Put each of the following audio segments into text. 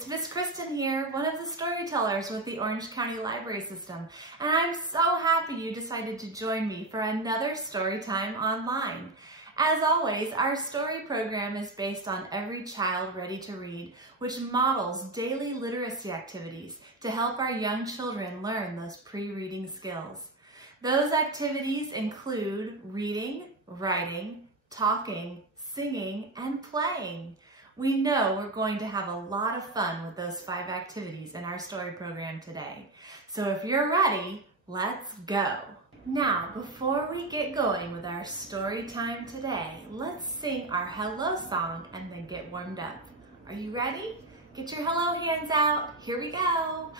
it's Miss Kristin here, one of the storytellers with the Orange County Library System, and I'm so happy you decided to join me for another Storytime online. As always, our story program is based on Every Child Ready to Read, which models daily literacy activities to help our young children learn those pre-reading skills. Those activities include reading, writing, talking, singing, and playing. We know we're going to have a lot of fun with those 5 activities in our story program today. So if you're ready, let's go. Now, before we get going with our story time today, let's sing our hello song and then get warmed up. Are you ready? Get your hello hands out. Here we go.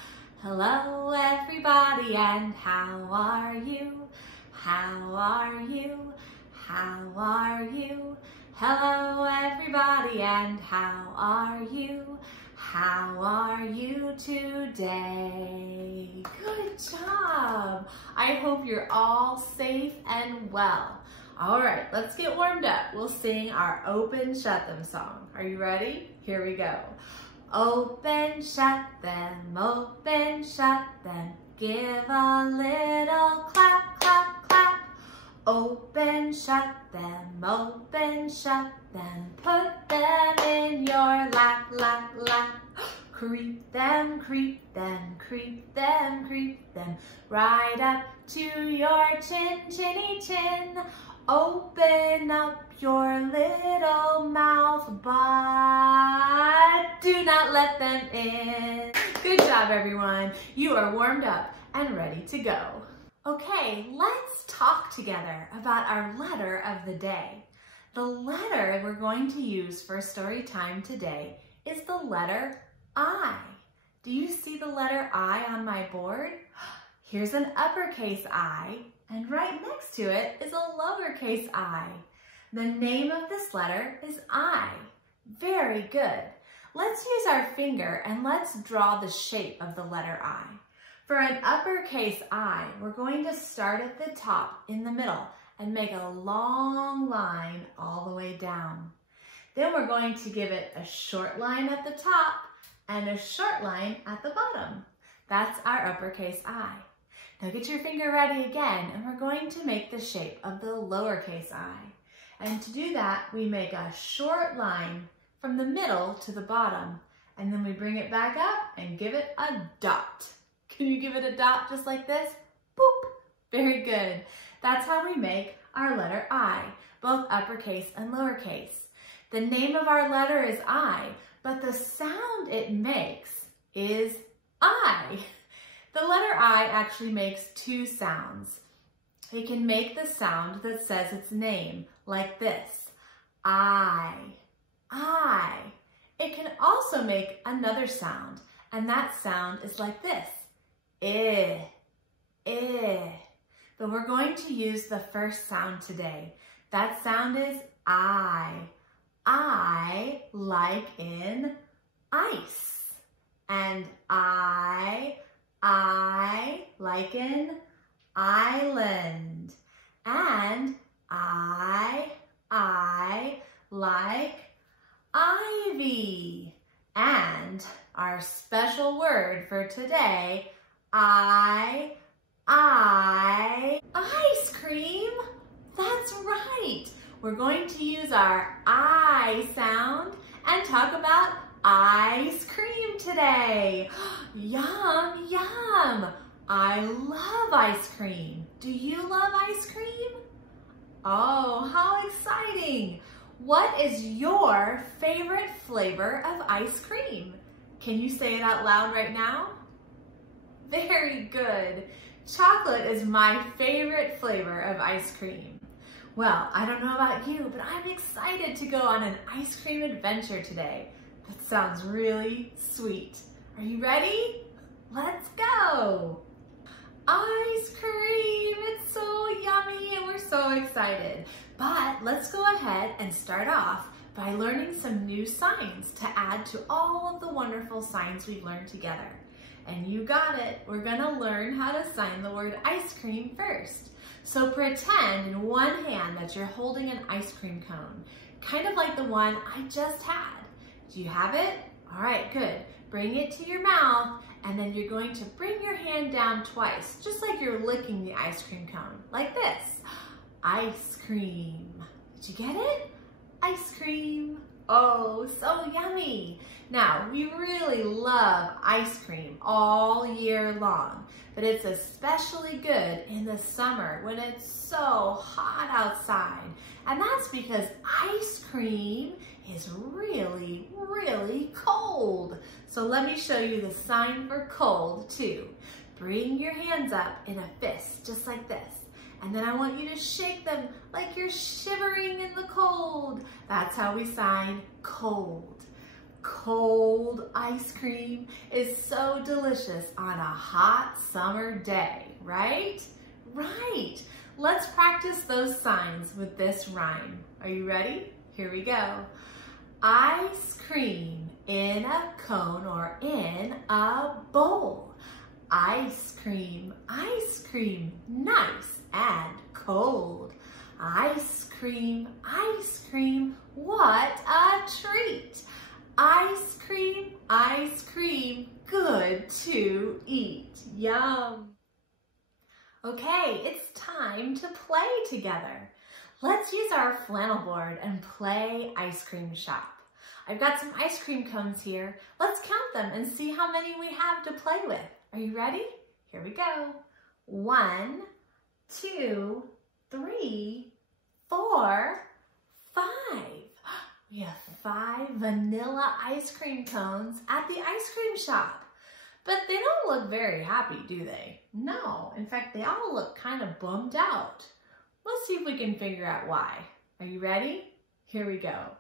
Hello everybody, and how are you? How are you? How are you? Hello everybody, and how are you? How are you today? Good job. I hope you're all safe and well. All right, let's get warmed up. We'll sing our Open Shut Them song. Are you ready? Here we go. Open, shut them, give a little clap, clap, clap. Open, shut them, put them in your lap, lap, lap. Creep them, creep them, creep them, creep them, right up to your chin, chinny chin. Open up your little mouth, but do not let them in. Good job, everyone. You are warmed up and ready to go. Okay, let's talk together about our letter of the day. The letter we're going to use for story time today is the letter I. Do you see the letter I on my board? Here's an uppercase I, and right next to it is a lowercase I. The name of this letter is I. Very good. Let's use our finger and let's draw the shape of the letter I. For an uppercase I, we're going to start at the top in the middle and make a long line all the way down. Then we're going to give it a short line at the top and a short line at the bottom. That's our uppercase I. Now get your finger ready again, and we're going to make the shape of the lowercase I. And to do that, we make a short line from the middle to the bottom, and then we bring it back up and give it a dot. Can you give it a dot just like this? Boop. Very good. That's how we make our letter I, both uppercase and lowercase. The name of our letter is I, but the sound it makes is I. The letter I actually makes 2 sounds. It can make the sound that says its name, like this, I. It can also make another sound, and that sound is like this, I. But we're going to use the first sound today. That sound is I. I like in ice. And I like in island. And I like ivy. And our special word for today, ice cream. That's right. We're going to use our I sound and talk about ice cream today. Yum, yum. I love ice cream. Do you love ice cream? Oh, how exciting. What is your favorite flavor of ice cream? Can you say it out loud right now? Very good. Chocolate is my favorite flavor of ice cream. Well, I don't know about you, but I'm excited to go on an ice cream adventure today. That sounds really sweet. Are you ready? Let's go. Ice cream, it's so yummy and we're so excited. But let's go ahead and start off by learning some new signs to add to all of the wonderful signs we've learned together. And you got it, we're gonna learn how to sign the word ice cream first. So pretend in one hand that you're holding an ice cream cone, kind of like the one I just had. Do you have it? All right, good. Bring it to your mouth, and then you're going to bring your hand down twice, just like you're licking the ice cream cone, like this. Ice cream. Did you get it? Ice cream. Oh, so yummy. Now, we really love ice cream all year long, but it's especially good in the summer when it's so hot outside. And that's because ice cream is really, really cold. So let me show you the sign for cold too. Bring your hands up in a fist, just like this. And then I want you to shake them like you're shivering in the cold. That's how we sign cold. Cold ice cream is so delicious on a hot summer day, right? Right. Let's practice those signs with this rhyme. Are you ready? Here we go. Ice cream in a cone or in a bowl. Ice cream, nice and cold. Ice cream, what a treat. Ice cream, good to eat. Yum. Okay, it's time to play together. Let's use our flannel board and play ice cream shop. I've got some ice cream cones here. Let's count them and see how many we have to play with. Are you ready? Here we go. 1, 2, 3, 4, 5. We have 5 vanilla ice cream cones at the ice cream shop. But they don't look very happy, do they? No, in fact, they all look kind of bummed out. Let's see if we can figure out why. Are you ready? Here we go.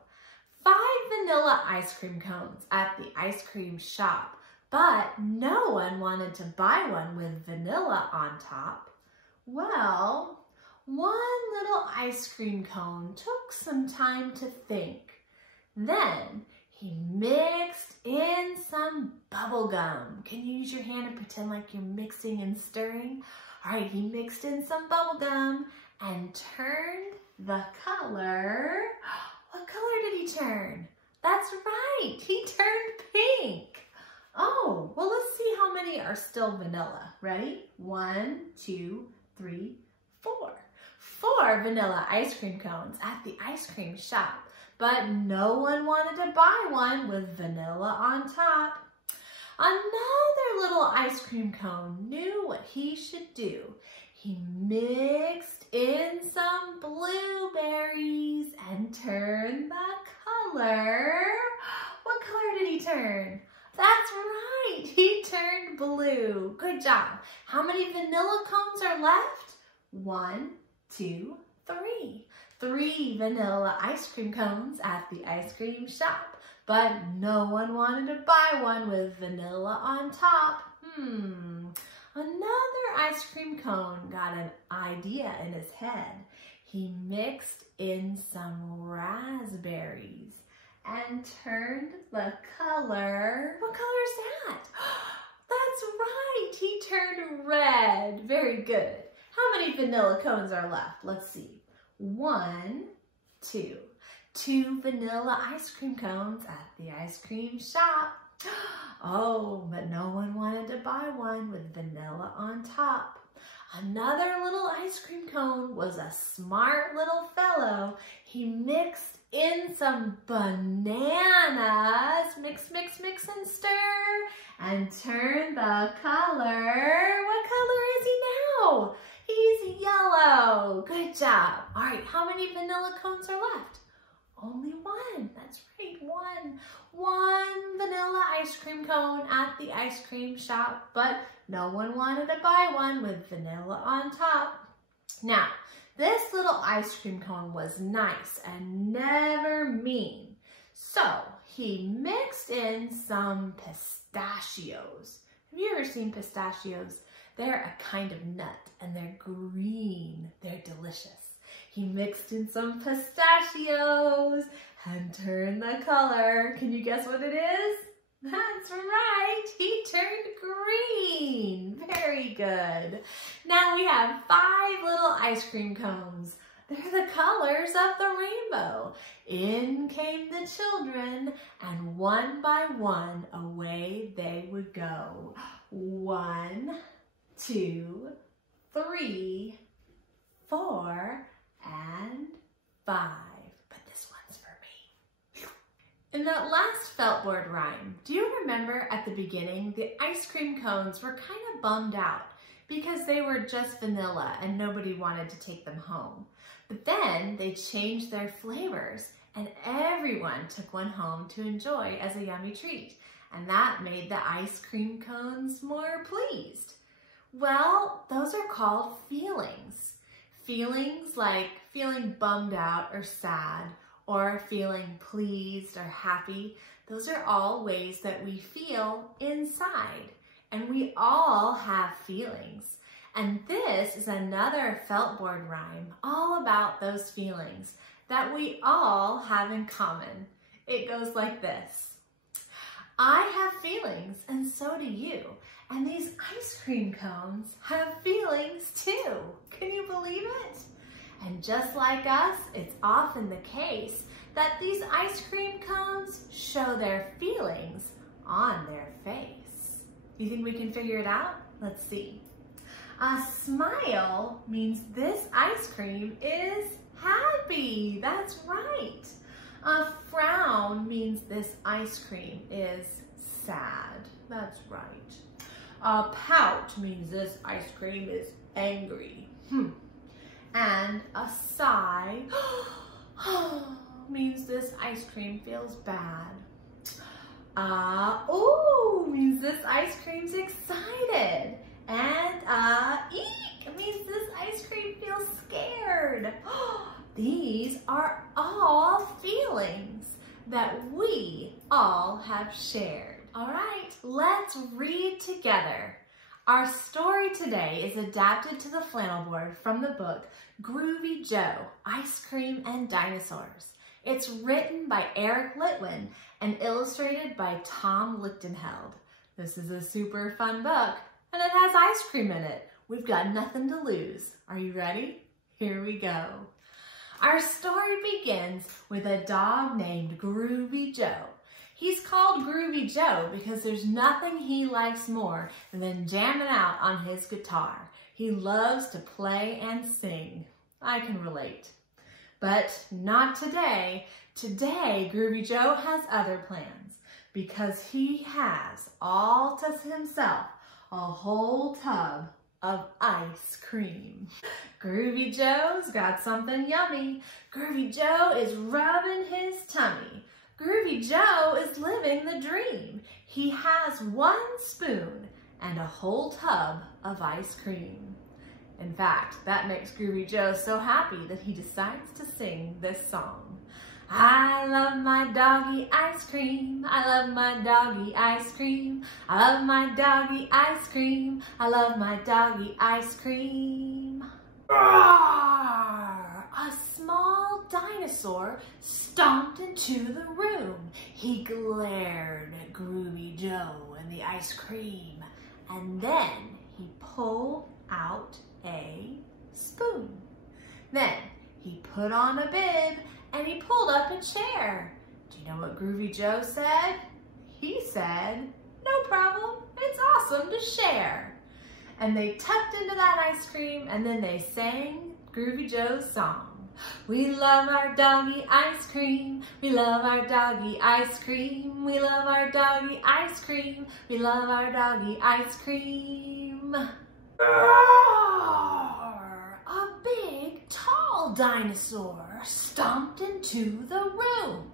5 vanilla ice cream cones at the ice cream shop, but no one wanted to buy one with vanilla on top. Well, one little ice cream cone took some time to think. Then he mixed in some bubble gum. Can you use your hand and pretend like you're mixing and stirring? All right, he mixed in some bubble gum and turned the color. What color did he turn? That's right, he turned pink. Oh, well, let's see how many are still vanilla. Ready? 1, 2, 3, 4. 4 vanilla ice cream cones at the ice cream shop, but no one wanted to buy one with vanilla on top. Another little ice cream cone knew what he should do. He mixed in some blueberries and turned the color. What color did he turn? That's right, he turned blue. Good job. How many vanilla cones are left? 1, 2, 3. 3 vanilla ice cream cones at the ice cream shop, but no one wanted to buy one with vanilla on top. Another ice cream cone got an idea in his head. He mixed in some raspberries and turned the color. What color is that? That's right, he turned red. Very good. How many vanilla cones are left? Let's see. 1, 2. 2 vanilla ice cream cones at the ice cream shop. Oh, but no one wanted to buy one with vanilla on top. Another little ice cream cone was a smart little fellow. He mixed in some bananas. Mix, mix, mix and stir. And turn the color. What color is he now? He's yellow. Good job. All right, how many vanilla cones are left? Only 1. That's right, 1. 1 vanilla ice cream cone at the ice cream shop, but no one wanted to buy one with vanilla on top. Now, this little ice cream cone was nice and never mean. So he mixed in some pistachios. Have you ever seen pistachios? They're a kind of nut and they're green. They're delicious. He mixed in some pistachios and turned the color. Can you guess what it is? That's right, he turned green. Very good. Now we have 5 little ice cream cones They're the colors of the rainbow. In came the children, and one by one away they would go. 1, 2, 3, 4, and 5. But this one's for me. In that last feltboard rhyme, do you remember at the beginning the ice cream cones were kind of bummed out because they were just vanilla and nobody wanted to take them home? But then they changed their flavors and everyone took one home to enjoy as a yummy treat. And that made the ice cream cones more pleased. Well, those are called feelings. Feelings like feeling bummed out or sad, or feeling pleased or happy. Those are all ways that we feel inside. And we all have feelings. And this is another feltboard rhyme all about those feelings that we all have in common. It goes like this. I have feelings, and so do you. And these ice cream cones have feelings too. Can you believe it? And just like us, it's often the case that these ice cream cones show their feelings on their face. You think we can figure it out? Let's see. A smile means this ice cream is happy. That's right. A frown means this ice cream is sad. That's right. A pout means this ice cream is angry. And a sigh means this ice cream feels bad. Ooh means this ice cream's excited. And eek means this ice cream feels scared. These are all feelings that we all have shared. All right, let's read together. Our story today is adapted to the flannel board from the book Groovy Joe, Ice Cream and Dinosaurs. It's written by Eric Litwin and illustrated by Tom Lichtenheld. This is a super fun book and it has ice cream in it. We've got nothing to lose. Are you ready? Here we go. Our story begins with a dog named Groovy Joe. He's called Groovy Joe because there's nothing he likes more than jamming out on his guitar. He loves to play and sing. I can relate. But not today. Today, Groovy Joe has other plans because he has all to himself a whole tub of ice cream. Groovy Joe's got something yummy. Groovy Joe is rubbing his tummy. Groovy Joe is living the dream. He has 1 spoon and a whole tub of ice cream. In fact, that makes Groovy Joe so happy that he decides to sing this song. I love my doggy ice cream. I love my doggy ice cream. I love my doggy ice cream. I love my doggy ice cream. Roar! A small dinosaur stomped into the room. He glared at Groovy Joe and the ice cream, and then he pulled out a spoon. Then he put on a bib and he pulled up a chair. Do you know what Groovy Joe said? He said, no problem, it's awesome to share. And they tucked into that ice cream and then they sang Groovy Joe's song. We love our doggy ice cream. We love our doggy ice cream. We love our doggy ice cream. We love our doggy ice cream. Roar! A big, tall dinosaur stomped into the room.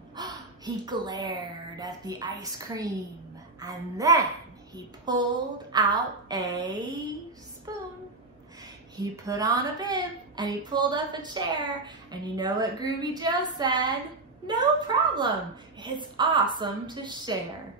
He glared at the ice cream and then he pulled out a spoon. He put on a bib and he pulled up a chair, and you know what Groovy Joe said? No problem, it's awesome to share.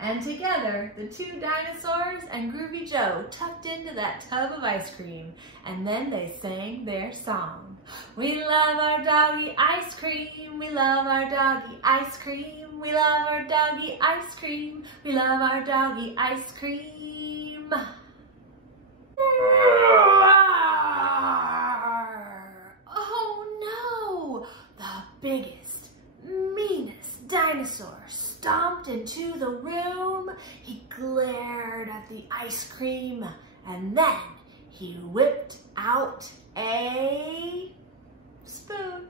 And together, the 2 dinosaurs and Groovy Joe tucked into that tub of ice cream, and then they sang their song. We love our doggy ice cream, we love our doggy ice cream, we love our doggy ice cream, we love our doggy ice cream. Oh biggest, meanest dinosaur stomped into the room. He glared at the ice cream, and then he whipped out a spoon.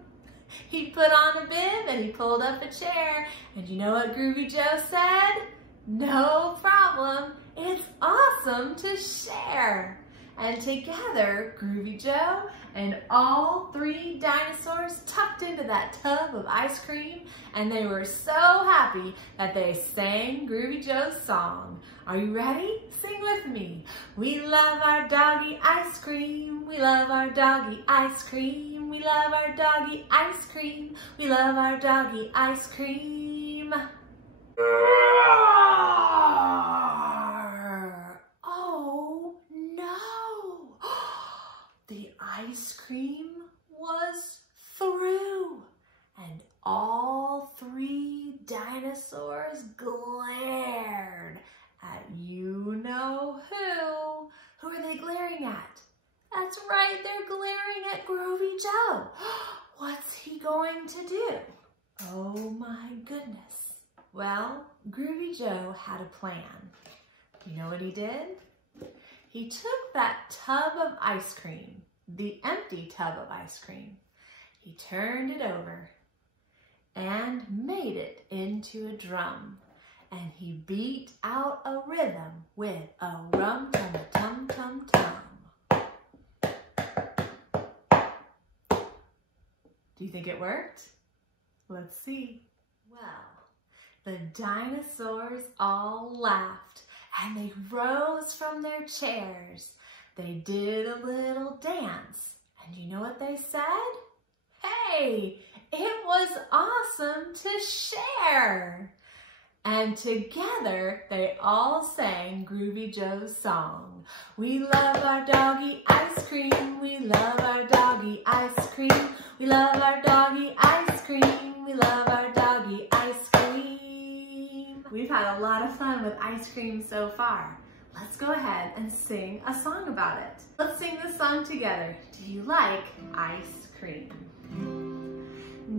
He put on a bib and he pulled up a chair. And you know what Groovy Joe said? No problem. It's awesome to share. And together, Groovy Joe and all 3 dinosaurs tucked into that tub of ice cream, and they were so happy that they sang Groovy Joe's song. Are you ready? Sing with me. We love our doggy ice cream. We love our doggy ice cream. We love our doggy ice cream. We love our doggy ice cream. Oh no! The ice cream was through, and all 3 dinosaurs glared at you know who. Who are they glaring at? That's right, they're glaring at Groovy Joe. What's he going to do? Oh my goodness. Well, Groovy Joe had a plan. You know what he did? He took that tub of ice cream, the empty tub of ice cream. He turned it over and made it into a drum. And he beat out a rhythm with a rum-tum-tum-tum-tum. Do you think it worked? Let's see. Well, the dinosaurs all laughed and they rose from their chairs. They did a little dance. And you know what they said? Hey, it was awesome to share. And together, they all sang Groovy Joe's song. We love our doggy ice cream. We love our doggy ice cream. We love our doggy ice cream. We love our doggy ice cream. We've had a lot of fun with ice cream so far. Let's go ahead and sing a song about it. Let's sing this song together. Do you like ice cream?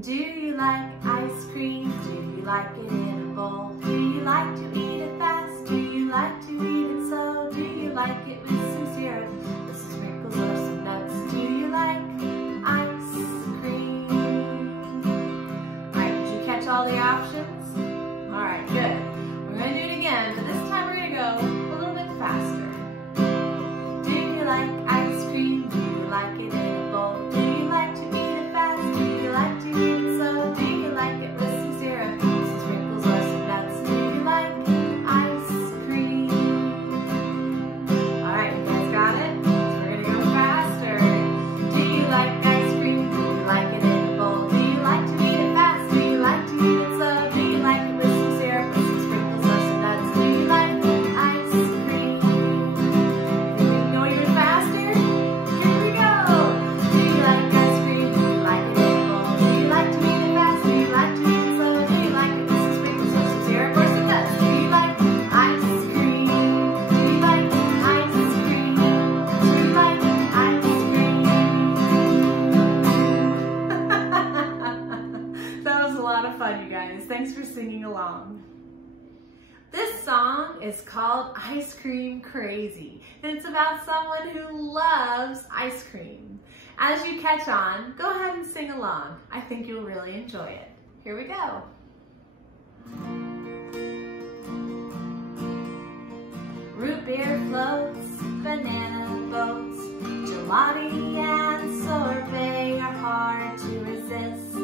Do you like ice cream? Do you like it in a bowl? Do you like to eat it fast? Do you like to eat it slow? Do you like it with some syrup, with some sprinkles or some nuts? Do you like ice cream? Alright, did you catch all the options? Alright, good. We're going to do it again, but this time we're going to go a little bit faster. Do you like ice cream? Do you like it in a bowl? Do you like to eat it fast? Do you like to eat it slow? Do you like it with some syrup, some sprinkles or some nuts? Do you like ice cream? Alright, you guys got it? So we're going to go faster. Do you like ice cream? Do you like it in a bowl? Do you like to eat it fast? Do you like to eat it slow? Do you like it with some syrup, with some sprinkles or some nuts? Do you like ice cream? Think we can go even faster? Here we go! Do you like ice cream? Do you like it in a bowl? Do you like to eat it fast? Do you like to eat it slow? Do you like it with some sprinkles or some syrup or some nuts? Do you like ice cream? Do you like ice cream? Do you like ice cream? That was a lot of fun, you guys. Thanks for singing along. This song is called Ice Cream Crazy, and it's about someone who loves ice cream. As you catch on, go ahead and sing along. I think you'll really enjoy it. Here we go. Root beer floats, banana boats, gelati and sorbet are hard to resist.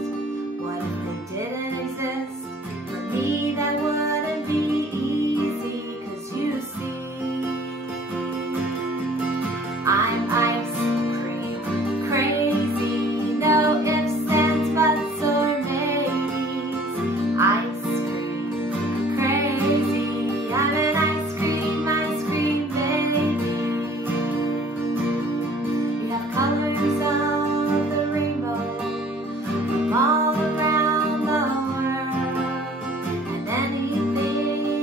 What if they didn't exist? For me that wouldn't be easy, 'cause you see, I'm ice cream crazy, no ifs, ands, buts, or maybes. Ice cream crazy, I'm an ice cream baby. We have colors of the rainbow from all around the world, and anything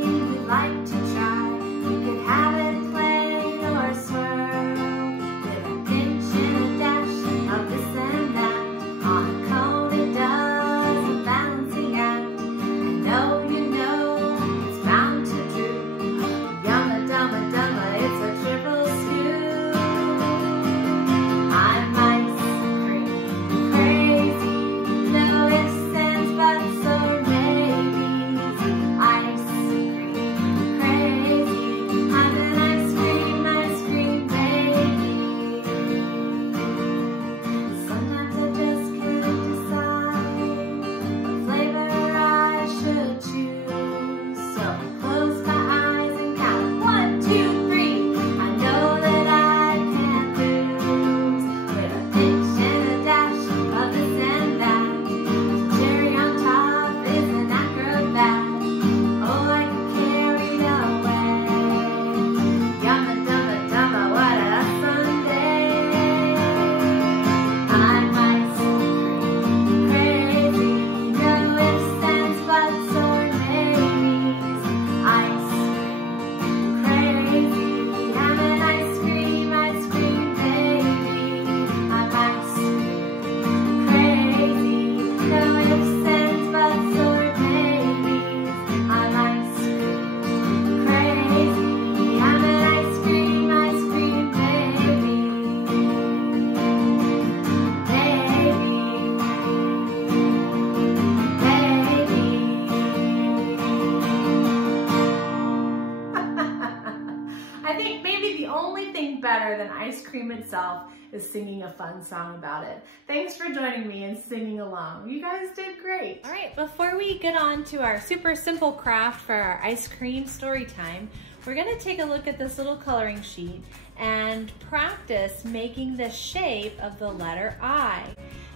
better than ice cream itself is singing a fun song about it. Thanks for joining me and singing along. You guys did great. All right, before we get on to our super simple craft for our ice cream story time, we're gonna take a look at this little coloring sheet and practice making the shape of the letter I.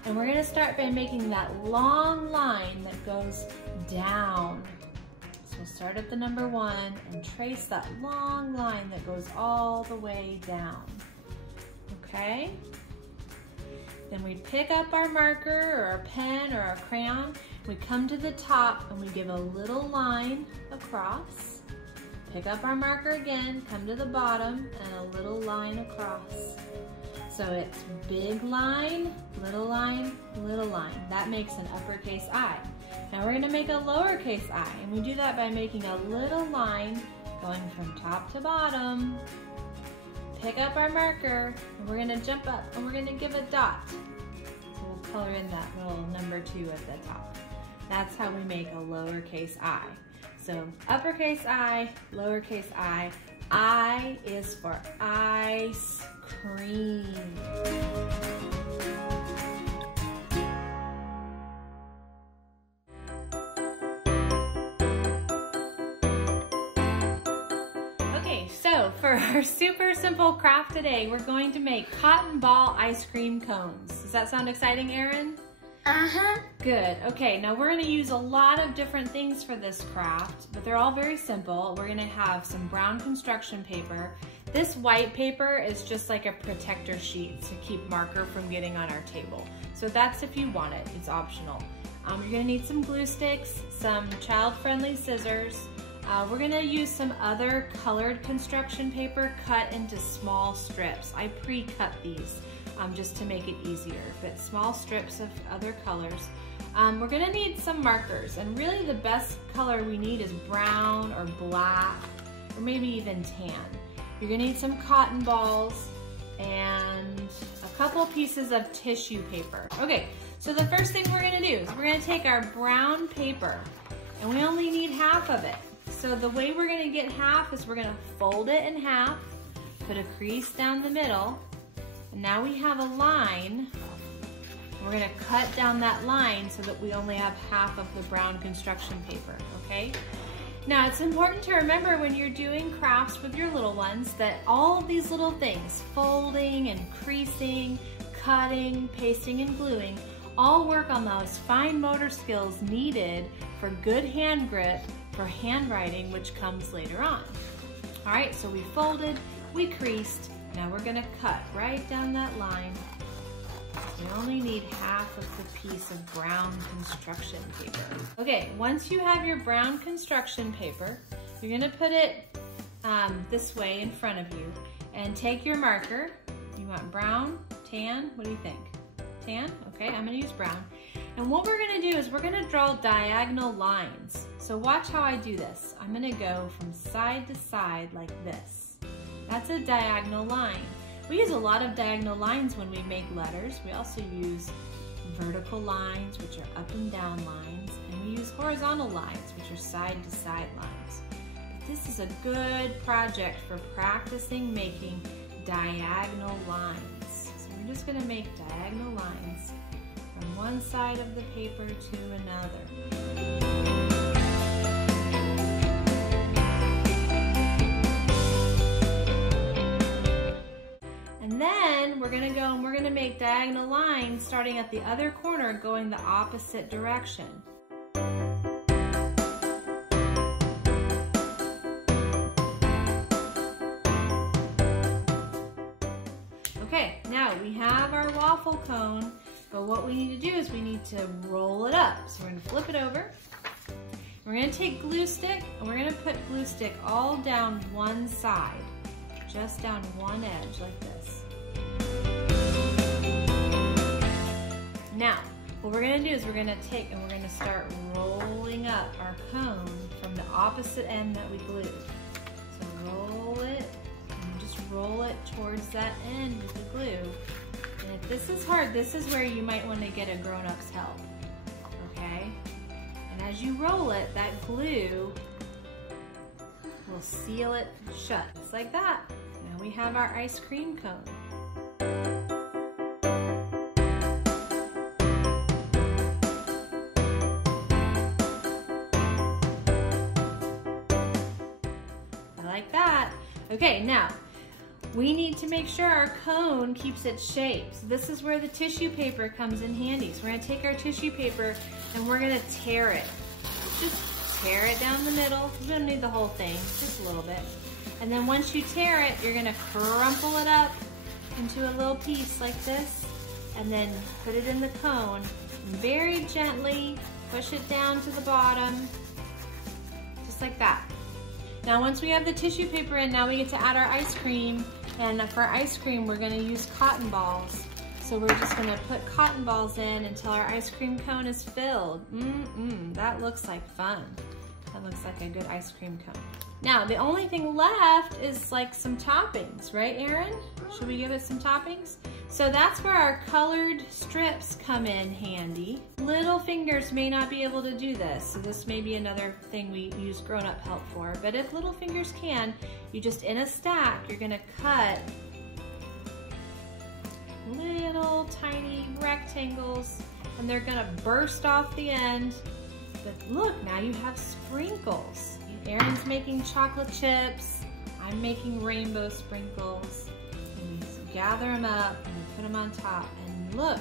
And we're gonna start by making that long line that goes down. So we'll start at the number 1 and trace that long line that goes all the way down. Okay? Then we pick up our marker or our pen or our crayon. We come to the top and we give a little line across. Pick up our marker again, come to the bottom, and a little line across. So it's big line, little line, little line. That makes an uppercase I. Now we're gonna make a lowercase I, and we do that by making a little line going from top to bottom. Pick up our marker, and we're gonna jump up, and we're gonna give a dot. So we'll color in that little number 2 at the top. That's how we make a lowercase I. So uppercase I, lowercase I. I is for ice cream. Okay, so for our super simple craft today, we're going to make cotton ball ice cream cones. Does that sound exciting, Erin? Uh-huh. Good. Okay, now we're going to use a lot of different things for this craft, but they're all very simple. We're going to have some brown construction paper. This white paper is just like a protector sheet to keep marker from getting on our table. So that's if you want it. It's optional. You're going to need some glue sticks, some child-friendly scissors. We're going to use some other colored construction paper cut into small strips. I pre-cut these. Just to make it easier, but small strips of other colors. We're gonna need some markers, and really the best color we need is brown or black, or maybe even tan. You're gonna need some cotton balls and a couple pieces of tissue paper. Okay, so the first thing we're gonna do is we're gonna take our brown paper, and we only need half of it. So the way we're gonna get half is we're gonna fold it in half, put a crease down the middle, and now we have a line. We're gonna cut down that line so that we only have half of the brown construction paper, okay? Now it's important to remember when you're doing crafts with your little ones that all of these little things, folding and creasing, cutting, pasting and gluing, all work on those fine motor skills needed for good hand grip for handwriting, which comes later on. All right, so we folded, we creased, now we're gonna cut right down that line. We only need half of the piece of brown construction paper. Okay, once you have your brown construction paper, you're gonna put it this way in front of you and take your marker. You want brown, tan, what do you think? Tan? Okay, I'm gonna use brown. And what we're gonna do is we're gonna draw diagonal lines. So watch how I do this. I'm gonna go from side to side like this. That's a diagonal line. We use a lot of diagonal lines when we make letters. We also use vertical lines, which are up and down lines, and we use horizontal lines, which are side to side lines. But this is a good project for practicing making diagonal lines. So we're just gonna make diagonal lines from one side of the paper to another. And then we're gonna go and we're gonna make diagonal lines starting at the other corner going the opposite direction. Okay, now we have our waffle cone, but what we need to do is we need to roll it up. So we're gonna flip it over. We're gonna take glue stick and we're gonna put glue stick all down one side, just down one edge like this. Now, what we're gonna do is we're gonna take and we're gonna start rolling up our cone from the opposite end that we glued. So roll it, and just roll it towards that end with the glue. And if this is hard, this is where you might want to get a grown-up's help, okay? And as you roll it, that glue will seal it shut, just like that. Now Now we have our ice cream cone. I like that. Okay, now we need to make sure our cone keeps its shape. So this is where the tissue paper comes in handy. So we're gonna take our tissue paper and we're gonna tear it. Just tear it down the middle. You don't need the whole thing, just a little bit. And then once you tear it, you're gonna crumple it up into a little piece like this, and then put it in the cone. Very gently push it down to the bottom, just like that. Now once we have the tissue paper in, now we get to add our ice cream. And for ice cream, we're gonna use cotton balls. So we're just gonna put cotton balls in until our ice cream cone is filled. That looks like fun. That looks like a good ice cream cone. Now, the only thing left is like some toppings, right, Aaron? Should we give it some toppings? So that's where our colored strips come in handy. Little fingers may not be able to do this, so this may be another thing we use grown-up help for. But if little fingers can, you just, in a stack, you're gonna cut little tiny rectangles, and they're gonna burst off the end. But look, now you have sprinkles. Aaron's making chocolate chips. I'm making rainbow sprinkles. And we gather them up and we put them on top. And look,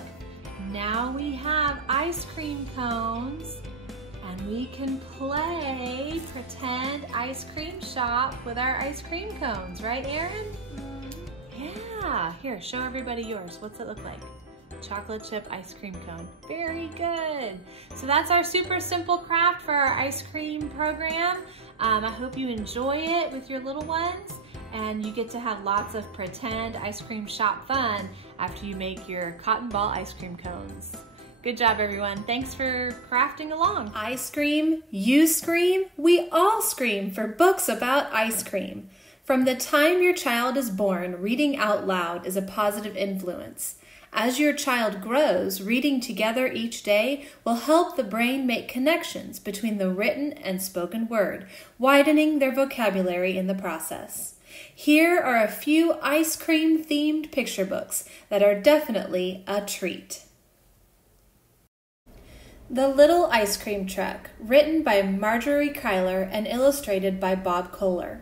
now we have ice cream cones, and we can play pretend ice cream shop with our ice cream cones, right, Aaron? Yeah, here, show everybody yours. What's it look like? Chocolate chip ice cream cone. Very good. So that's our super simple craft for our ice cream program. I hope you enjoy it with your little ones, and you get to have lots of pretend ice cream shop fun after you make your cotton ball ice cream cones. Good job, everyone. Thanks for crafting along. I scream, you scream, we all scream for books about ice cream. From the time your child is born, reading out loud is a positive influence. As your child grows, reading together each day will help the brain make connections between the written and spoken word, widening their vocabulary in the process. Here are a few ice cream-themed picture books that are definitely a treat. The Little Ice Cream Truck, written by Marjorie Kyler and illustrated by Bob Kohler.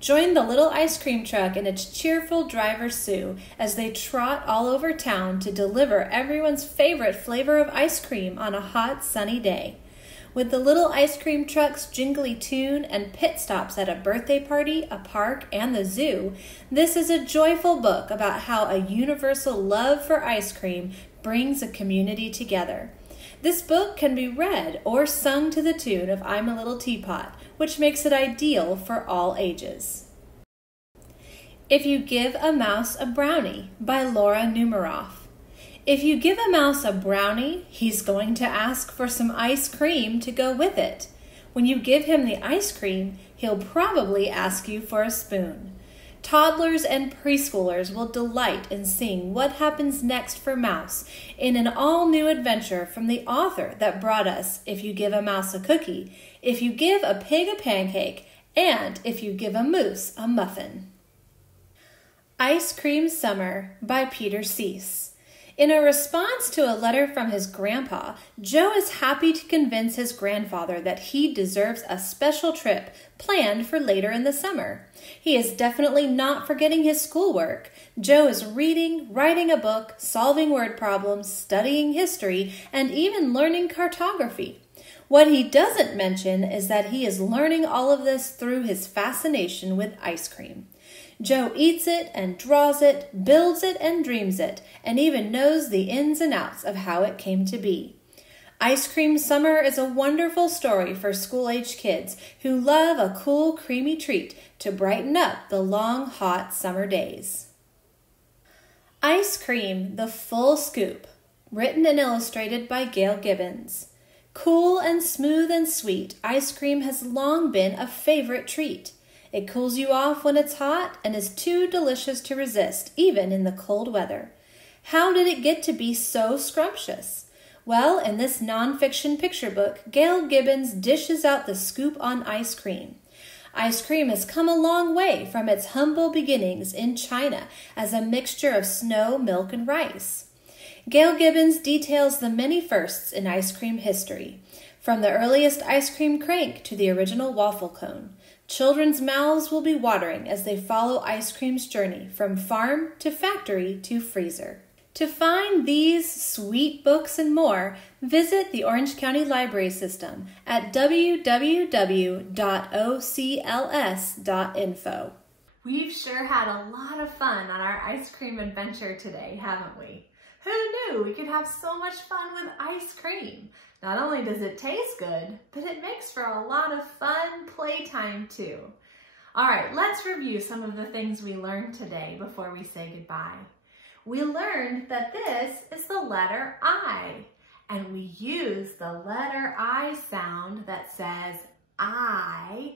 Join the little ice cream truck and its cheerful driver Sue as they trot all over town to deliver everyone's favorite flavor of ice cream on a hot, sunny day. With the little ice cream truck's jingly tune and pit stops at a birthday party, a park, and the zoo, this is a joyful book about how a universal love for ice cream brings a community together. This book can be read or sung to the tune of I'm a Little Teapot, which makes it ideal for all ages. If You Give a Mouse a Brownie by Laura Numeroff. If you give a mouse a brownie, he's going to ask for some ice cream to go with it. When you give him the ice cream, he'll probably ask you for a spoon. Toddlers and preschoolers will delight in seeing what happens next for Mouse in an all-new adventure from the author that brought us If You Give a Mouse a Cookie, If You Give a Pig a Pancake, and If You Give a Moose a Muffin. Ice Cream Summer by Peter Cease. In a response to a letter from his grandpa, Joe is happy to convince his grandfather that he deserves a special trip planned for later in the summer. He is definitely not forgetting his schoolwork. Joe is reading, writing a book, solving word problems, studying history, and even learning cartography. What he doesn't mention is that he is learning all of this through his fascination with ice cream. Joe eats it and draws it, builds it and dreams it, and even knows the ins and outs of how it came to be. Ice Cream Summer is a wonderful story for school-age kids who love a cool, creamy treat to brighten up the long, hot summer days. Ice Cream, the Full Scoop, written and illustrated by Gail Gibbons. Cool and smooth and sweet, ice cream has long been a favorite treat. It cools you off when it's hot and is too delicious to resist, even in the cold weather. How did it get to be so scrumptious? Well, in this nonfiction picture book, Gail Gibbons dishes out the scoop on ice cream. Ice cream has come a long way from its humble beginnings in China as a mixture of snow, milk, and rice. Gail Gibbons details the many firsts in ice cream history, from the earliest ice cream crank to the original waffle cone. Children's mouths will be watering as they follow ice cream's journey from farm to factory to freezer. To find these sweet books and more, visit the Orange County Library System at www.ocls.info. We've sure had a lot of fun on our ice cream adventure today, haven't we? Who knew we could have so much fun with ice cream? Not only does it taste good, but it makes for a lot of fun playtime too. All right, let's review some of the things we learned today before we say goodbye. We learned that this is the letter I, and we use the letter I sound that says I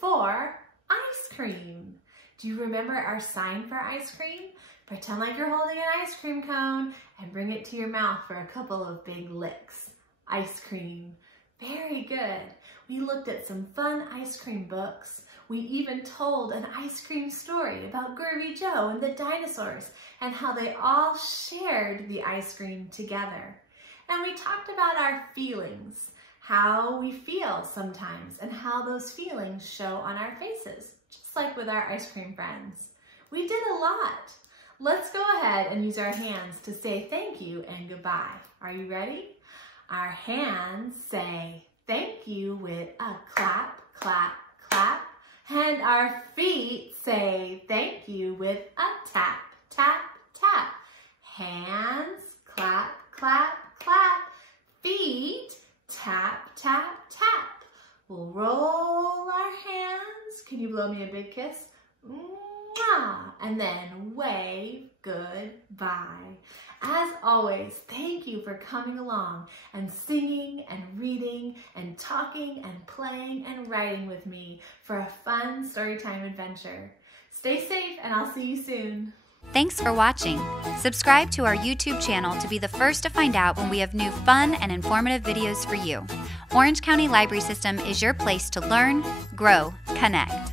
for ice cream. Do you remember our sign for ice cream? Pretend like you're holding an ice cream cone and bring it to your mouth for a couple of big licks. Ice cream. Very good. We looked at some fun ice cream books. We even told an ice cream story about Groovy Joe and the dinosaurs and how they all shared the ice cream together. And we talked about our feelings, how we feel sometimes and how those feelings show on our faces, just like with our ice cream friends. We did a lot. Let's go ahead and use our hands to say thank you and goodbye. Are you ready? Our hands say thank you with a clap, clap, clap. And our feet say thank you with a tap, tap, tap. Hands, clap, clap, clap. Feet, tap, tap, tap. We'll roll our hands. Can you blow me a big kiss? Mwah! And then wave goodbye. As always, thank you for coming along and singing and reading and talking and playing and writing with me for a fun Storytime adventure. Stay safe and I'll see you soon. Thanks for watching. Subscribe to our YouTube channel to be the first to find out when we have new fun and informative videos for you. Orange County Library System is your place to learn, grow, connect.